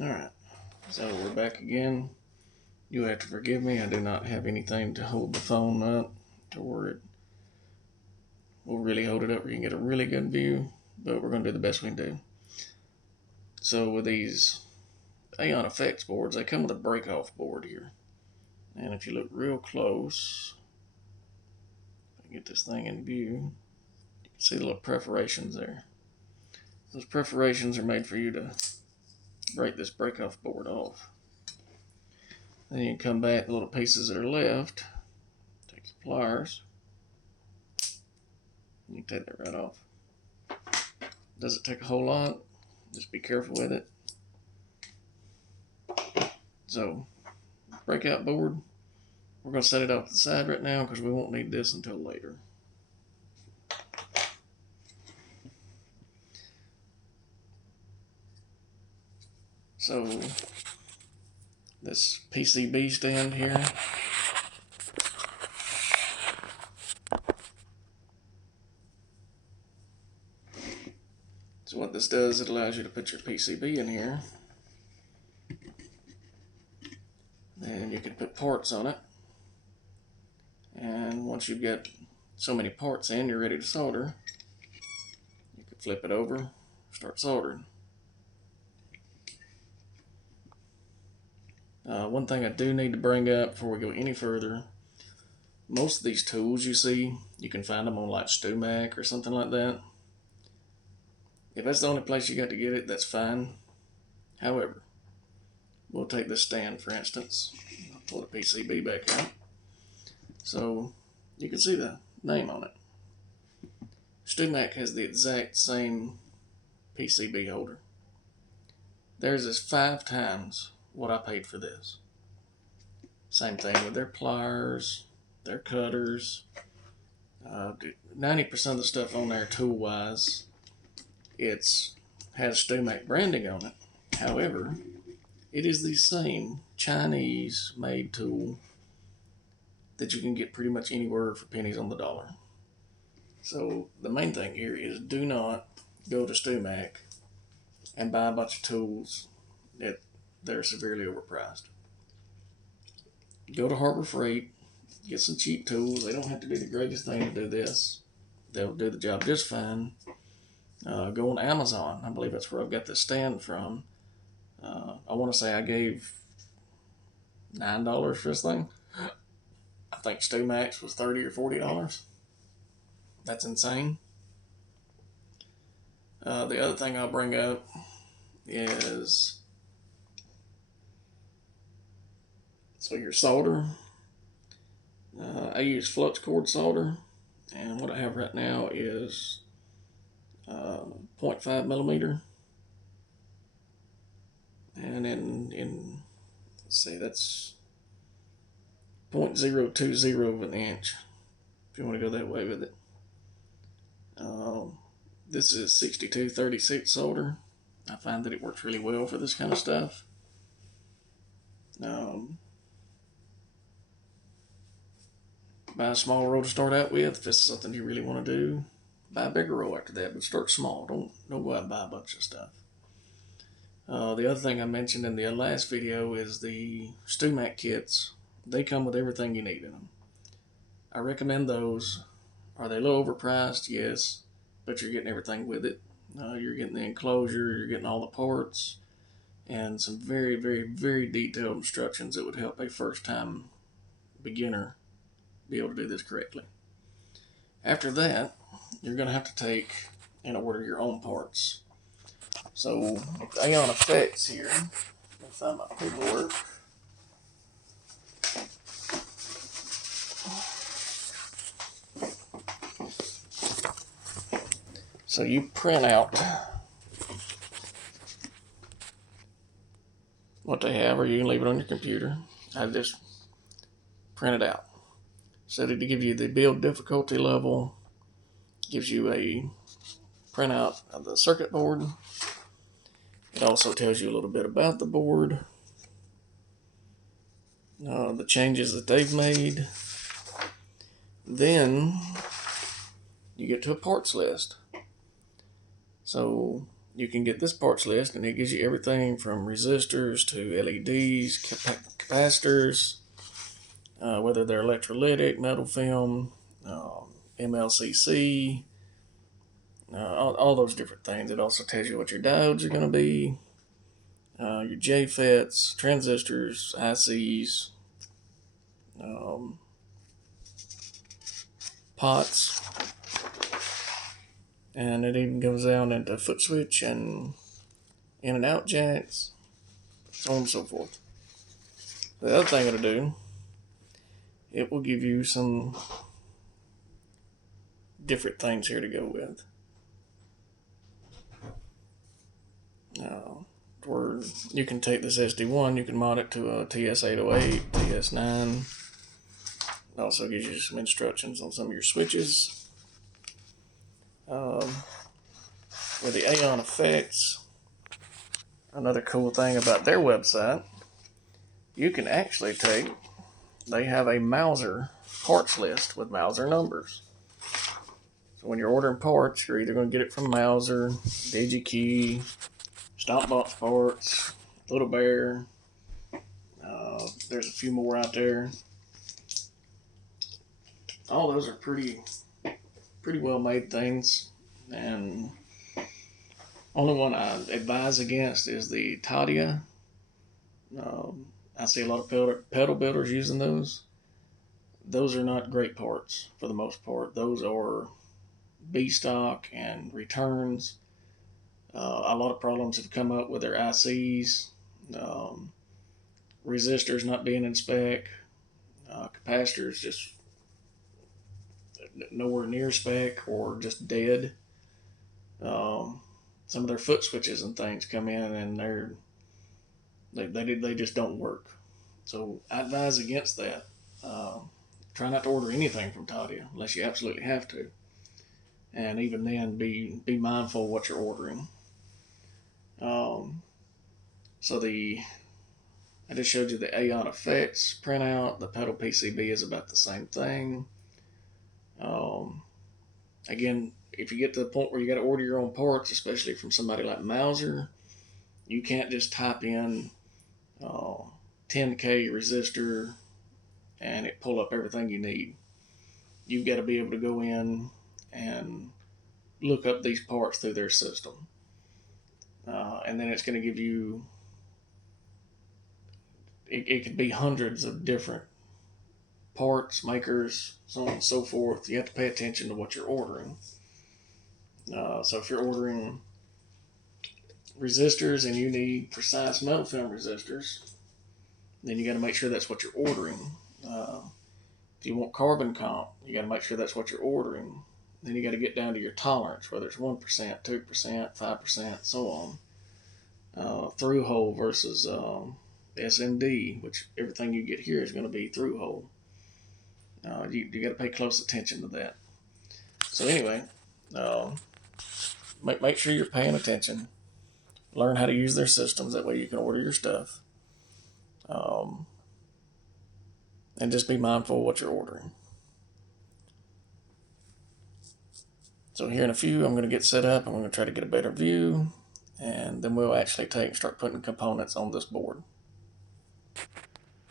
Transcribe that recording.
Alright, so we're back again. You have to forgive me, I do not have anything to hold the phone up to where it will really hold it up where you can get a really good view, but we're going to do the best we can do. So with these Aeon Effects boards, they come with a break-off board here. And if you look real close, if I get this thing in view, you can see the little perforations there. Those perforations are made for you to break this break-off board off. Then you can come back the little pieces that are left, take the pliers, and you take that right off. Doesn't take a whole lot, just be careful with it. So, breakout board, we're going to set it off to the side right now because we won't need this until later. So, this PCB stand here, so what this does, it allows you to put your PCB in here, and you can put parts on it, and once you've got so many parts in, you're ready to solder. You can flip it over, start soldering. One thing I do need to bring up before we go any further, most of these tools you see, you can find them on like StuMac or something like that. If that's the only place you got to get it, that's fine. However, we'll take this stand for instance. I'll pull the PCB back out. So you can see the name on it. StuMac has the exact same PCB holder. Theirs is 5 times what I paid for this. Same thing with their pliers, their cutters. 90% of the stuff on there tool wise, has StuMac branding on it. However, it is the same Chinese made tool that you can get pretty much anywhere for pennies on the dollar. So the main thing here is do not go to StuMac and buy a bunch of tools that they're severely overpriced. Go to Harbor Freight, get some cheap tools. They don't have to be the greatest thing to do this. They'll do the job just fine. Go on Amazon. I believe that's where I've got this stand from. I want to say I gave $9 for this thing. I think StuMac's was $30 or $40. That's insane. The other thing I'll bring up is, so your solder. I use flux cord solder, and what I have right now is 0.5 millimeter, and in let's see, that's 0.020 of an inch if you want to go that way with it. This is 6236 solder. I find that it works really well for this kind of stuff. Buy a small roll to start out with. If this is something you really want to do, buy a bigger roll after that, but start small. Don't go out and buy a bunch of stuff. The other thing I mentioned in the last video is the StuMac kits. They come with everything you need in them. I recommend those. Are they a little overpriced? Yes, but you're getting everything with it. You're getting the enclosure, you're getting all the parts, and some very, very, very detailed instructions that would help a first-time beginner be able to do this correctly. After that, you're going to have to take and order your own parts. So, Aeon Effects here. Let me find my paperwork. So you print out what they have, or you can leave it on your computer. I just print it out. Set it to give you the build difficulty level, gives you a printout of the circuit board. It also tells you a little bit about the board, the changes that they've made. Then you get to a parts list. So you can get this parts list, and it gives you everything from resistors to LEDs, capacitors, whether they're electrolytic, metal film, MLCC, all those different things. It also tells you what your diodes are going to be, your JFETs, transistors, ICs, um, pots, and it even goes down into foot switch and in and out jacks, so on and so forth. The other thing it'll do, it will give you some different things here to go with. Where you can take this SD1, you can mod it to a TS808, TS9. It also gives you some instructions on some of your switches. With the Aeon effects, another cool thing about their website, you can actually they have a Mauser parts list with Mauser numbers. So when you're ordering parts, you're either going to get it from Mauser, DigiKey, Stompbox Parts, Little Bear. There's a few more out there. All those are pretty well made things, and only one I advise against is the Tadia. I see a lot of pedal builders using those. Those are not great parts for the most part. Those are B stock and returns. A lot of problems have come up with their ICs, resistors not being in spec, capacitors just nowhere near spec or just dead. Some of their foot switches and things come in and they just don't work. So I advise against that. Try not to order anything from Tadia unless you absolutely have to, and even then, be mindful of what you're ordering. So I just showed you the Aeon effects printout. The pedal PCB is about the same thing. Again, if you get to the point where you got to order your own parts, especially from somebody like Mauser, you can't just type in 10K resistor and it pull up everything you need. You've got to be able to go in and look up these parts through their system. And then it's going to give you, it could be hundreds of different parts, makers, so on and so forth. You have to pay attention to what you're ordering. So if you're ordering resistors and you need precise metal film resistors, then you got to make sure that's what you're ordering. If you want carbon comp, you got to make sure that's what you're ordering. Then you got to get down to your tolerance, whether it's 1%, 2%, 5%, so on. Through hole versus SMD, which everything you get here is going to be through hole. You got to pay close attention to that. So anyway, make sure you're paying attention. Learn how to use their systems. That way you can order your stuff. And just be mindful of what you're ordering. So here in a few, I'm going to get set up. I'm going to try to get a better view. And then we'll actually start putting components on this board.